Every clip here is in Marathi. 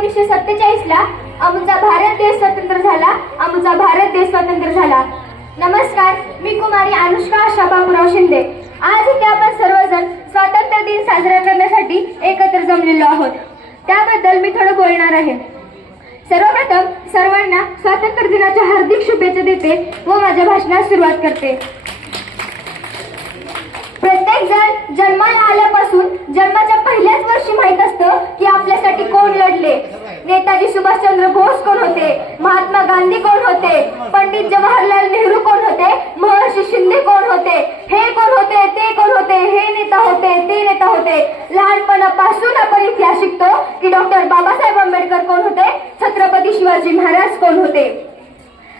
एकोणीसशे सत्तेचाळीस ला आमचा भारत देश स्वतंत्र झाला. आमचा भारत देश स्वतंत्र झाला. नमस्कार मी कुमारी अनुष्का आशा बाबूराव शिंदे. आज इथे आपण सर्वजण स्वातंत्र्य दिन साजरा करण्यासाठी एकत्र जमलेलो आहोत. त्याबद्दल मी थोडं बोलणार आहे. सर्वप्रथम सर्वांना स्वातंत्र्य दिनाच्या हार्दिक शुभेच्छा देते व माझ्या भाषणास सुरुवात करते. प्रत्येक जण जन्माला आल्यापासून जन्माच्या पहिल्याच वर्षी माहीत असतं की कोण नेताजी सुभाषचंद्र बोस कोण होते? महात्मा गांधी कोण होते? पंडित जवाहरलाल नेहरू कोण होते? महर्षी शिंदे कोण होते? हे कोण होते? ते कोण होते? हे नेता होते? ते नेता होते? लहानपणापासून आपण इतिहास शिकतो की डॉक्टर बाबासाहेब आंबेडकर कोण होते? छत्रपती शिवाजी महाराज कोण होते?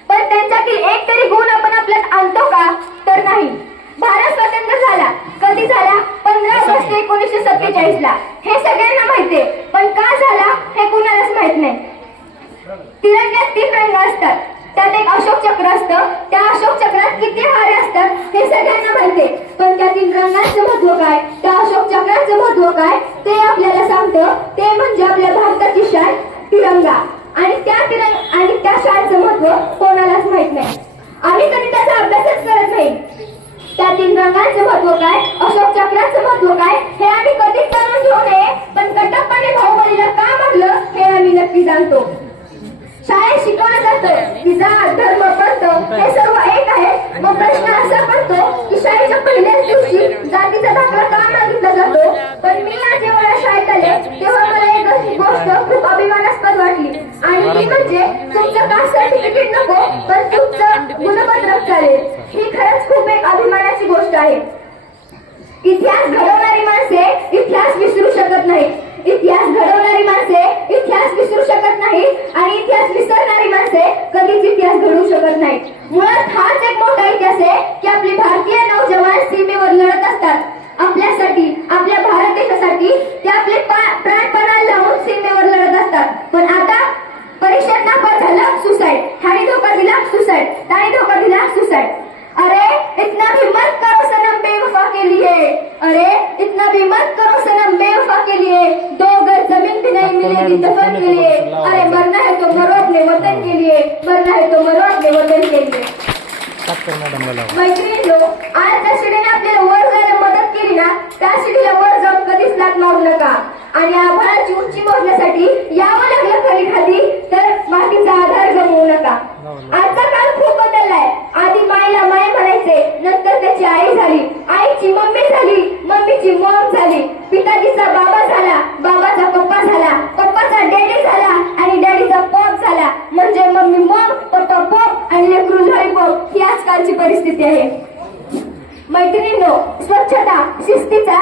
पण त्यांच्यातील एक तरी गुण आपण आपल्यात आणतो का? तर नाही. भारत स्वतंत्र झाला. कधी झाला? पंधरा ऑगस्ट एकोणीसशे सत्तेचाळीस ला हे सगळ्यांना माहितीये पण का झाला हे कुणालाच माहीत नाही तिरंग्यात तीन रंग असतात त्यात एक अशोक चक्र असतं त्या अशोक चक्रात किती हारे असतात हे सगळ्यांना माहितीये पण त्या तीन रंगांचं महत्त्व काय त्या अशोक चक्राचं महत्त्व काय ते आपल्याला सांगतं ते म्हणजे आपल्या भारताची शाळ तिरंगा. आणि त्या तिरंग आणि त्या शाळेचं महत्त्व कोणालाच माहीत नाही. आम्ही कधी त्याचा अभ्यासच करत नाही. त्या तीन रंगांचं महत्त्व काय? अशोक चक्राचं महत्त्व काय? हे आम्ही कधीच जाणून घेऊ नये. पण कटप्पाने भाऊबलीला का म्हटलं हे आम्ही नक्की जाणतो. शाळेत शिकवलं जातं की जात धर्म पंथ हे सर्व एक आहे मग प्रश्न असा पडतो की शाळेच्या पहिल्याच दिवशी जातीचा दाखला का मागितला जातो पण मी या जेव्हा शाळेत आले तेव्हा मला एक गोष्ट खूप अभिमानास्पद वाटली आणि ती म्हणजे तुमचं कास्ट सर्टिफिकेट नको पण तुमचं गुणपत्रक चालेल. ही खरंच खूप एक अभिमानाची गोष्ट आहे. इतिहास घडवणारी माणसे इतिहास विसरू शकत नाही. इतिहास घडवणारी माणसे इतिहास विसरू शकत नाही आणि इतिहास विसरणारी माणसे कधीच इतिहास घडवू शकत नाही. मुळात हाच एक मोठा इतिहास आहे की आपले भारतीय नौजवान सीमेवर लढत असतात. आपल्यासाठी आपल्या भारत देशासाठी ते आपले पा- प्राणपणाला लावून सीमेवर लढत असतात पण आता परीक्षेत नापास झाला सुसाईड ह्याने धोका दिला सुसाईड त्याने धोका दिला सुसाईड अरे इतना भी मत करो सनम बेवफा के लिए अरे भी मत करो सनम बेवफा के लिए दो गज जमीन भी नहीं मिलेगी दफन के लिए अरे मरना है तो मरो अपने वतन के लिए मरना है तो मरो अपने वतन के लिए मैत्रिणींनो आज ज्या शिडीने आपल्याला वर जायला मदत केली ना त्या शिडीला वर जाऊन कधीच लाट मारू नका. आणि आभाळाची उंची मोजण्यासाठी यावं पिताजीचा बाबा झाला बाबाचा पप्पा झाला पप्पाचा डॅडी झाला आणि डॅडीचा पॉप झाला. म्हणजे मम्मी मॉम पप्पा पॉप आणि लेकरू लॉलीपॉप ही आजकालची परिस्थिती आहे. मैत्रिणींनो स्वच्छता शिस्तीचा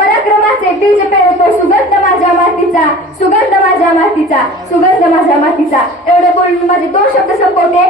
पराक्रमाचे बीज पेरतो सुगंध माझ्या मातीचा सुगंध माझ्या मातीचा सुगंध माझ्या मातीचा. एवढे बोलून माझे दोन शब्द संपवते.